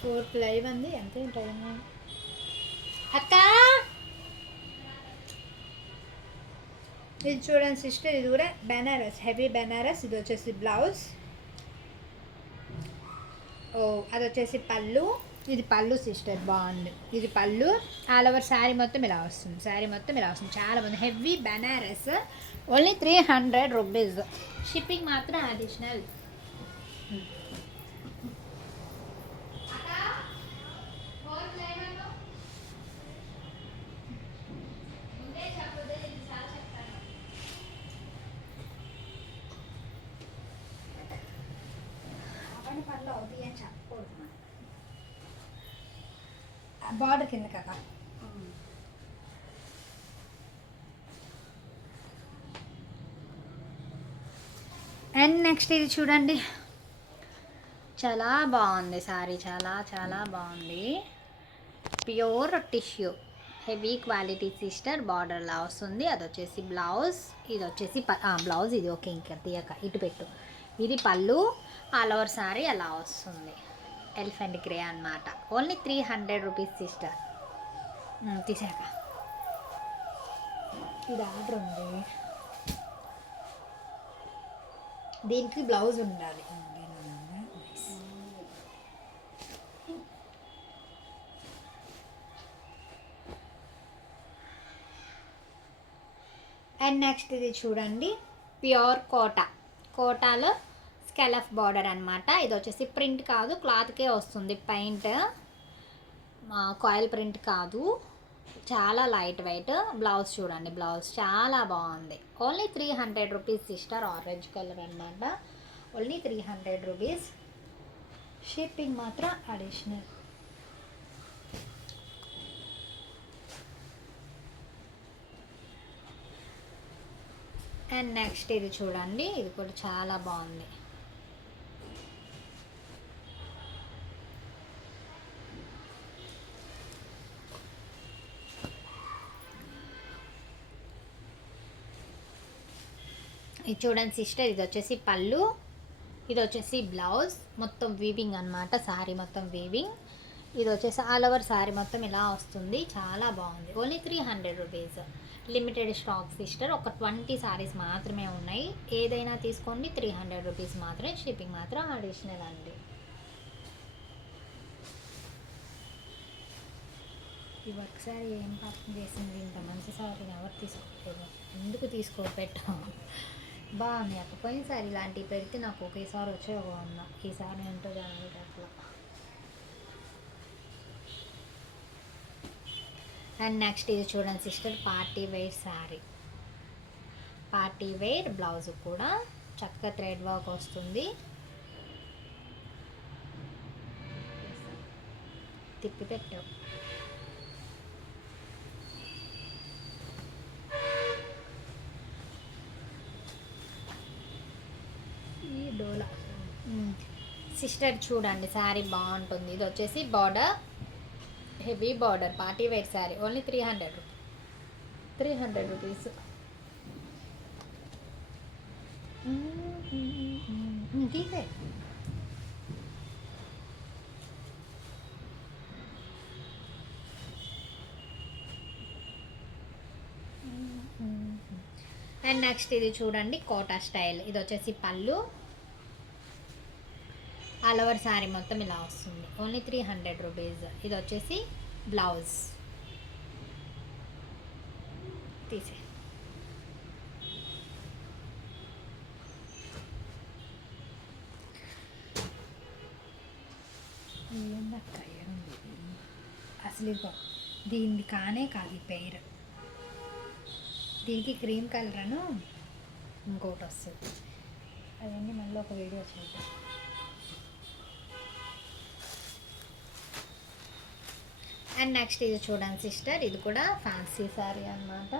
ఫోర్త్ లైవ్ అంది. ఎంత టైం అక్క? ఇది చూడండి సిస్టర్, ఇది కూడా బెనారస్, హెవీ బెనారస్. ఇది వచ్చేసి బ్లౌజ్, అది వచ్చేసి పళ్ళు. ఇది పళ్ళు సిస్టర్, బాగుంది. ఇది పళ్ళు, ఆల్ ఓవర్ శారీ మొత్తం ఇలా వస్తుంది. చాలా బాగుంది, heavy Banaras. Only 300 rupees. Shipping మాత్రం అడిషనల్. పనులు అవుతాయి అని చెప్పకూడదు, బార్డర్ కింద కదా. అండ్ నెక్స్ట్ ఇది చూడండి, చాలా బాగుంది శారీ, చాలా బాగుంది. Pure tissue, heavy quality sister. బార్డర్లా వస్తుంది. అది వచ్చేసి బ్లౌజ్, ఇది వచ్చేసి బ్లౌజ్. ఇది ఓకే, ఇంకా తీయక ఇటు పెట్టు. ఇది పళ్ళు, ఆల్ ఓవర్ శారీ అలా వస్తుంది. ఎలిఫెంట్ గ్రే అనమాట. Only 300 rupees sister. తీసాక ఇది ఆర్డర్ ఉంది, దీనికి బ్లౌజ్ ఉండాలి. అండ్ నెక్స్ట్ ఇది చూడండి, ప్యూర్ కోటాలో స్కెలఫ్ బార్డర్ అనమాట. ఇది వచ్చేసి ప్రింట్ కాదు, క్లాత్కే వస్తుంది పెయింట్, కాయిల్ ప్రింట్ కాదు. చాలా లైట్ వెయిట్. బ్లౌజ్ చూడండి, బ్లౌజ్ చాలా బాగుంది. Only 300 rupees sister. Orange colour అనమాట. Only 300 rupees. షిప్పింగ్ మాత్రం అడిషనల్. అండ్ నెక్స్ట్ ఇది చూడండి, ఇది కూడా చాలా బాగుంది. ఇది చూడండి సిస్టర్, ఇది వచ్చేసి పళ్ళు, ఇది వచ్చేసి బ్లౌజ్ మొత్తం వీవింగ్ అనమాట, శారీ మొత్తం వీవింగ్. ఇది వచ్చేసి ఆల్ ఓవర్ శారీ మొత్తం ఇలా వస్తుంది, చాలా బాగుంది. Only 300 rupees. Limited stock sister, ఒక 20 శారీస్ మాత్రమే ఉన్నాయి. ఏదైనా తీసుకోండి, 300 రూపీస్ మాత్రమే. షిప్పింగ్ మాత్రం అడిషనల్ అండి. ఈ వర్క్ శారీ ఏం పాపం చేసింది, ఇంత మంచి శారీని ఎవరు తీసుకోలేదు, ఎందుకు తీసుకోపెట్టా. బాగుంది అక్క, పోయినసారి ఇలాంటివి పెడితే నాకు ఒకేసారి వచ్చే ఒక 100. ఈసారి ఏంటో జనాలకి అట్లా. అండ్ నెక్స్ట్ ఇది చూడండి sister, party wear sari. Party wear blouse కూడా చక్కగా థ్రెడ్ వర్క్ వస్తుంది. తిప్పి పెట్టావు. ఈ డోలా సిస్టర్ చూడండి, శారీ బాగుంటుంది. ఇది వచ్చేసి border, heavy border party wear sari. Only 300 rupees. తీసే అండ్ నెక్స్ట్ ఇది చూడండి, కోటా స్టైల్. ఇది వచ్చేసి పళ్ళు, ఆల్ ఓవర్ శారీ మొత్తం ఇలా వస్తుంది. Only 300 rupees. ఇది వచ్చేసి బ్లౌజ్. తీసే అసలు దీన్ని కానే కాదు ఈ పేరు. దీనికి క్రీమ్ కలర్ అను ఇంకోటి వస్తుంది, అవన్నీ మళ్ళీ ఒక వీడియో చేద్దాం. అండ్ నెక్స్ట్ ఇది చూడండి సిస్టర్, ఇది కూడా ఫ్యాన్సీ శారీ అన్నమాట.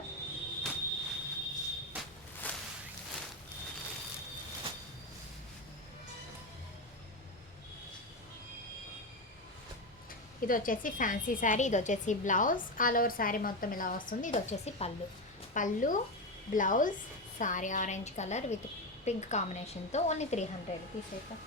ఇది వచ్చేసి ఫ్యాన్సీ శారీ. ఇది వచ్చేసి బ్లౌజ్, ఆల్ ఓవర్ శారీ మొత్తం ఇలా వస్తుంది. ఇది వచ్చేసి పళ్ళు, పళ్ళు blouse sari orange colour with pink కాంబినేషన్తో. ఓన్లీ 300 తీసేక.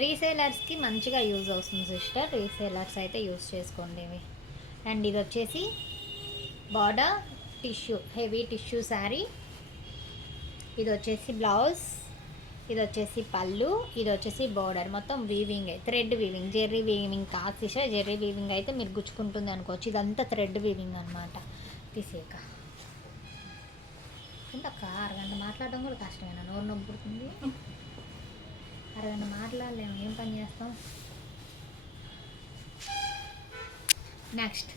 రీసేలర్స్కి మంచిగా యూజ్ అవుతుంది సిస్టర్, రీసేలర్స్ అయితే యూజ్ చేసుకోండి ఇవి. అండ్ ఇది వచ్చేసి border tissue, heavy tissue sari. ఇది వచ్చేసి బ్లౌజ్, ఇది వచ్చేసి పళ్ళు, ఇది వచ్చేసి బార్డర్ మొత్తం weaving, thread weaving, Jerry weaving కాదు సిస్టర్. జెర్రీ వీవింగ్ అయితే మీరు గుచ్చుకుంటుంది అనుకోవచ్చు, ఇదంతా థ్రెడ్ వీవింగ్ అనమాట. తీసేక ఎంతక్క, అరగంట మాట్లాడడం కూడా కష్టమేనా, నోరు నొప్పుడుతుంది. అరగంట మాట్లాడలేము, ఏం పని చేస్తాం. నెక్స్ట్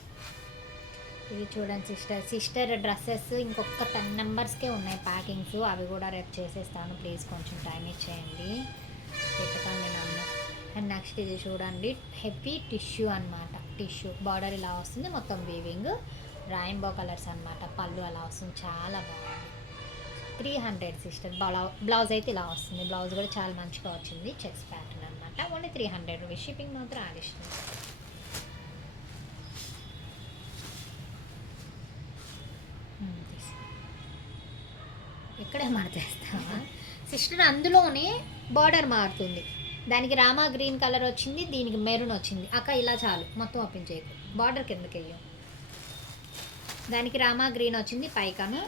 ఇది చూడండి సిస్టర్ డ్రెస్సెస్ ఇంకొక 10 నెంబర్స్కే ఉన్నాయి ప్యాకింగ్స్, అవి కూడా రేపు చేసేస్తాను. ప్లీజ్ కొంచెం టైం ఇచ్చేయండి, పెట్టకండి నన్ను. అండ్ నెక్స్ట్ ఇది చూడండి, హెవీ టిష్యూ అనమాట. టిష్యూ బార్డర్ ఇలా వస్తుంది, మొత్తం వీవింగ్, రాయింబో కలర్స్ అనమాట. పళ్ళు అలా వస్తుంది, చాలా బాగుంది. 300 సిస్టర్. బ్లౌజ్ అయితే ఇలా వస్తుంది, బ్లౌజ్ కూడా చాలా మంచిగా వచ్చింది, చెక్స్ ప్యాటర్న్ అనమాట. Only 300 rupees. షిప్పింగ్ మాత్రం అడిషనల్. ఇక్కడే మార్చేస్తావా సిస్టర్? అందులోనే బార్డర్ మారుతుంది, దానికి రామా గ్రీన్ కలర్ వచ్చింది, దీనికి మెరూన్ వచ్చింది. అక్క ఇలా చాలు, మొత్తం ఒప్పించేయకు, బార్డర్ కిందకి వెయ్యం. దానికి రామా గ్రీన్ వచ్చింది పైకను,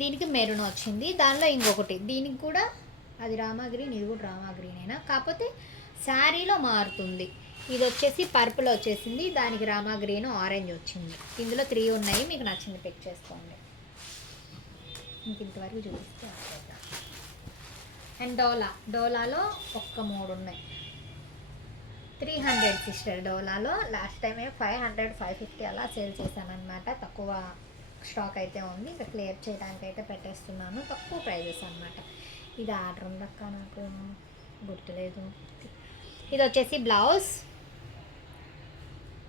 దీనికి మెరూన్ వచ్చింది, దానిలో ఇంకొకటి, దీనికి కూడా అది రామా గ్రీన్, ఇది కూడా రామా గ్రీన్ అయినా, కాకపోతే శారీలో మారుతుంది. ఇది వచ్చేసి పర్పుల్ వచ్చేసింది, దానికి రామా గ్రీన్ ఆరెంజ్ వచ్చింది. ఇందులో 3 ఉన్నాయి, మీకు నచ్చింది పిక్ చేసుకోండి. ఇంక ఇంతవరకు చూపిస్తే అండ్ డోలాలో ఒక్క 3 ఉన్నాయి. 300 సిస్టర్. డోలాలో లాస్ట్ టైమే 500 550 అలా సేల్ చేశానమాట. తక్కువ స్టాక్ అయితే ఉంది, ఇంకా క్లియర్ చేయడానికి అయితే పెట్టేస్తున్నాను. తక్కువ ప్రైజెస్ అనమాట. ఇది ఆర్డర్ ఉందక్క, నాకు గుర్తులేదు. ఇది వచ్చేసి బ్లౌజ్,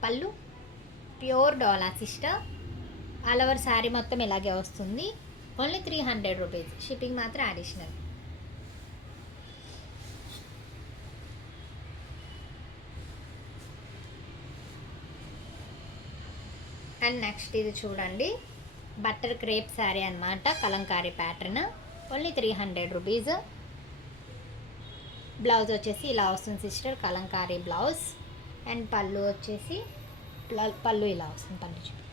పళ్ళు ప్యూర్ డోలా సిస్టర్, ఆల్ ఓవర్ శారీ మొత్తం ఇలాగే వస్తుంది. Only 300 rupees. షిప్పింగ్ మాత్రం అడిషనల్. అండ్ నెక్స్ట్ ఇది చూడండి, బట్టర్ క్రేప్ శారీ అనమాట, Kalamkari pattern. Only 300 rupees. Blouse వచ్చేసి ఇలా వస్తుంది సిస్టర్, కలంకారీ బ్లౌజ్. అండ్ పళ్ళు వచ్చేసి పళ్ళు ఇలా వస్తుంది, పళ్ళు చూడండి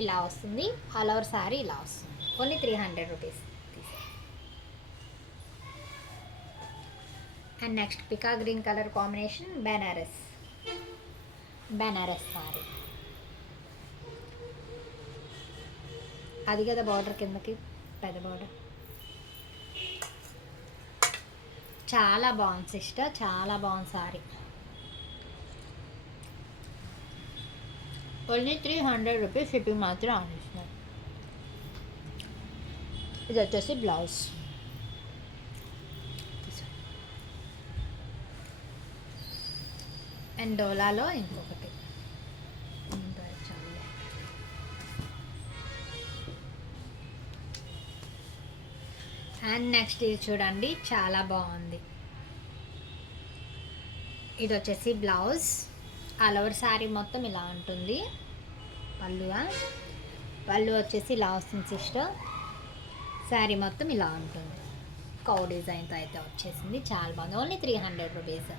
ఇలా వస్తుంది. ఆల్ ఓవర్ శారీ ఇలా వస్తుంది. Only 300 rupees. అండ్ నెక్స్ట్ పికా green colour combination Banaras sari. అది కదా బార్డర్ కిందకి పెద్ద బార్డర్. చాలా బాగుంది సిస్టర్, చాలా బాగుంది సారీ. Only 300 rupees. షిప్పింగ్ మాత్రం ఆడిస్తున్నారు. ఇది వచ్చేసి బ్లౌజ్. అండ్ డోలాలో ఇంకొకటి. అండ్ నెక్స్ట్ ఇది చూడండి, చాలా బాగుంది. ఇది వచ్చేసి బ్లౌజ్. ఆల్ ఓవర్ శారీ మొత్తం ఇలా ఉంటుంది. పళ్ళు వచ్చేసి ఇలా వస్తుంది సిస్టర్. శారీ మొత్తం ఇలా ఉంటుంది. కౌ డిజైన్తో అయితే వచ్చేసింది. చాలా బాగుంది. Only 300 rupees.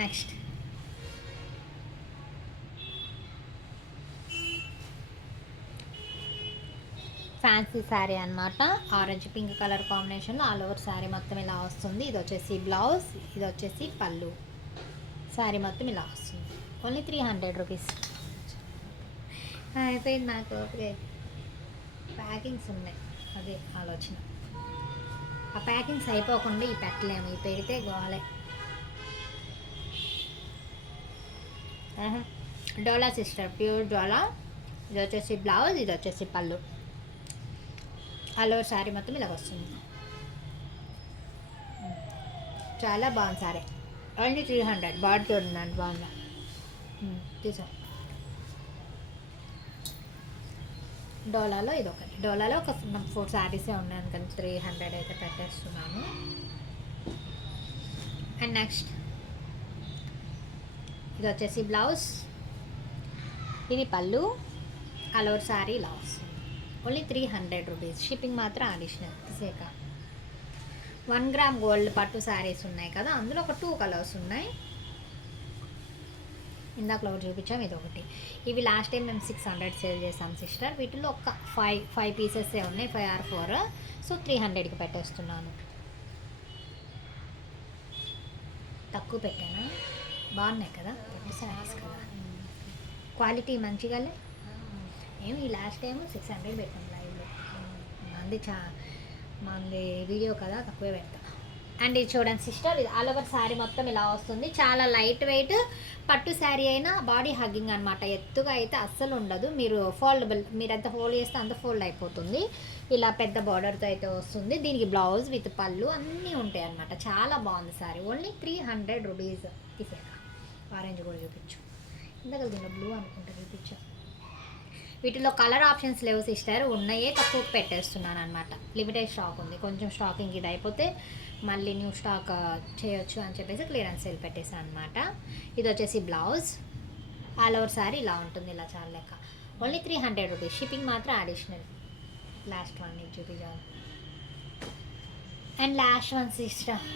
Next fancy sari అనమాట, ఆరెంజ్ పింక్ కలర్ కాంబినేషన్లో ఆల్ ఓవర్ శారీ మొత్తం ఇలా వస్తుంది. ఇది వచ్చేసి బ్లౌజ్, ఇది వచ్చేసి పళ్ళు. శారీ మొత్తం ఇలా వస్తుంది. Only 300 rupees. అయిపోయింది నాకు. ఓకే, ప్యాకింగ్స్ ఉన్నాయి, అదే ఆలోచన. ఆ ప్యాకింగ్స్ అయిపోకుండా ఈ పెట్టలేము, ఈ పెడితే గోలే. డోలా సిస్టర్, ప్యూర్ డోలా. ఇది వచ్చేసి బ్లౌజ్, ఇది వచ్చేసి పళ్ళు. ఆల్ ఓవర్ శారీ మొత్తం ఇలా వస్తుంది. చాలా బాగుంది శారీ. ఓన్లీ 300. బాడీ చూడండి బాగుందా, తీసా. డోలాలో ఇదొకటి. డోలాలో ఒక 4 శారీసే ఉన్నాయి అనుకని 300 అయితే పెట్టేస్తున్నాను. అండ్ నెక్స్ట్ ఇది వచ్చేసి బ్లౌజ్, ఇది పళ్ళు. ఆల్ ఓవర్ శారీ ఇలా వస్తుంది. Only 300 rupees. షిప్పింగ్ మాత్రం అడిషనల్. తీసేక 1 గ్రామ్ గోల్డ్ పట్టు శారీస్ ఉన్నాయి కదా, అందులో ఒక 2 కలర్స్ ఉన్నాయి. ఇందాకలో ఒకటి చూపించాం, ఇది ఒకటి. ఇవి లాస్ట్ టైం మేము 600 సేల్ చేసాం సిస్టర్. వీటిలో ఒక 5 పీసెస్ ఉన్నాయి, 5 or 4. సో 300కి పెట్టేస్తున్నాను. తక్కువ పెట్టానా? బాగున్నాయి కదా పట్టు శారీస్ కదా, క్వాలిటీ మంచిగానే. మేము ఈ లాస్ట్ టైం 600 పెట్టాం లైవ్లో. మంది వీడియో కదా, తక్కువే పెడతాం. అండ్ ఇది చూడండి సిస్టర్, ఇది ఆల్ ఓవర్ శారీ మొత్తం ఇలా వస్తుంది. చాలా లైట్ వెయిట్ పట్టు శారీ అయినా బాడీ హగ్గింగ్ అనమాట. ఎత్తుగా అయితే అస్సలు ఉండదు. మీరు ఫోల్డబుల్, మీరు ఎంత ఫోల్డ్ చేస్తే అంత ఫోల్డ్ అయిపోతుంది. ఇలా పెద్ద బార్డర్తో అయితే వస్తుంది. దీనికి బ్లౌజ్ విత్ పళ్ళు అన్నీ ఉంటాయి అనమాట. చాలా బాగుంది శారీ. Only 300 rupees. తీసేక ఆరెంజ్ కూడా చూపించు. ఇందాక దీనిలో బ్లూ అనుకుంటా చూపించా. వీటిలో కలర్ ఆప్షన్స్ లేవు సిస్టర్, ఉన్నాయే తక్కువ పెట్టేస్తున్నాను అనమాట. లిమిటెడ్ స్టాక్ ఉంది. కొంచెం స్టాకింగ్ ఇది అయిపోతే మళ్ళీ న్యూ స్టాక్ చేయొచ్చు అని చెప్పేసి క్లియరెన్స్ సేల్ పెట్టేసాను అనమాట. ఇది వచ్చేసి బ్లౌజ్. ఆల్ ఓవర్ శారీ ఇలా ఉంటుంది, ఇలా చాలా లెక్క. Only 300 rupees. షిప్పింగ్ మాత్రం అడిషనల్. లాస్ట్ వన్ ఇది చూపించాలి. And last one sister,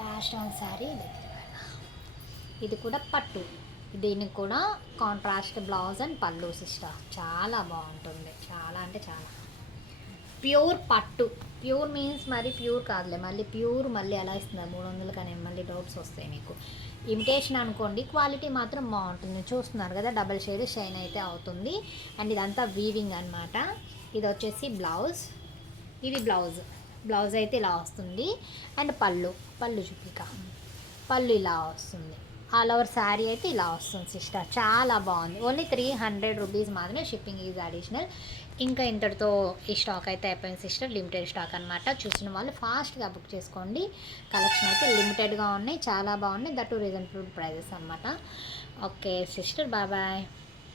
last one sari. ఇది కూడా పట్టు. దీనికి కూడా కాంట్రాస్ట్ బ్లౌజ్ అండ్ పళ్ళు సిస్టర్. చాలా బాగుంటుంది. చాలా అంటే చాలా ప్యూర్ పట్టు. ప్యూర్ మీన్స్ మరి ప్యూర్ కాదులే, మళ్ళీ ప్యూర్ మళ్ళీ ఎలా ఇస్తున్నారు 300 కానీ మళ్ళీ డౌట్స్ వస్తాయి మీకు. ఇమిటేషన్ అనుకోండి, క్వాలిటీ మాత్రం బాగుంటుంది. చూస్తున్నారు కదా, డబల్ షేడ్ షైన్ అయితే అవుతుంది. అండ్ ఇదంతా వీవింగ్ అనమాట. ఇది వచ్చేసి బ్లౌజ్, ఇది బ్లౌజ్ అయితే ఇలా వస్తుంది. అండ్ పళ్ళు చూపిక, పళ్ళు ఇలా వస్తుంది. ఆల్ ఓవర్ శారీ అయితే ఇలా వస్తుంది సిస్టర్, చాలా బాగుంది. ఓన్లీ 300 రూపీస్ మాత్రమే, షిప్పింగ్ ఈజ్ అడిషనల్. ఇంకా ఇంతటితో ఈ స్టాక్ అయితే అయిపోయింది సిస్టర్, లిమిటెడ్ స్టాక్ అనమాట. చూసిన వాళ్ళు ఫాస్ట్గా బుక్ చేసుకోండి. కలెక్షన్ అయితే లిమిటెడ్గా ఉన్నాయి, చాలా బాగున్నాయి, దట్ టు రీజనబుల్ ప్రైజెస్ అనమాట. Okay sister, bye bye.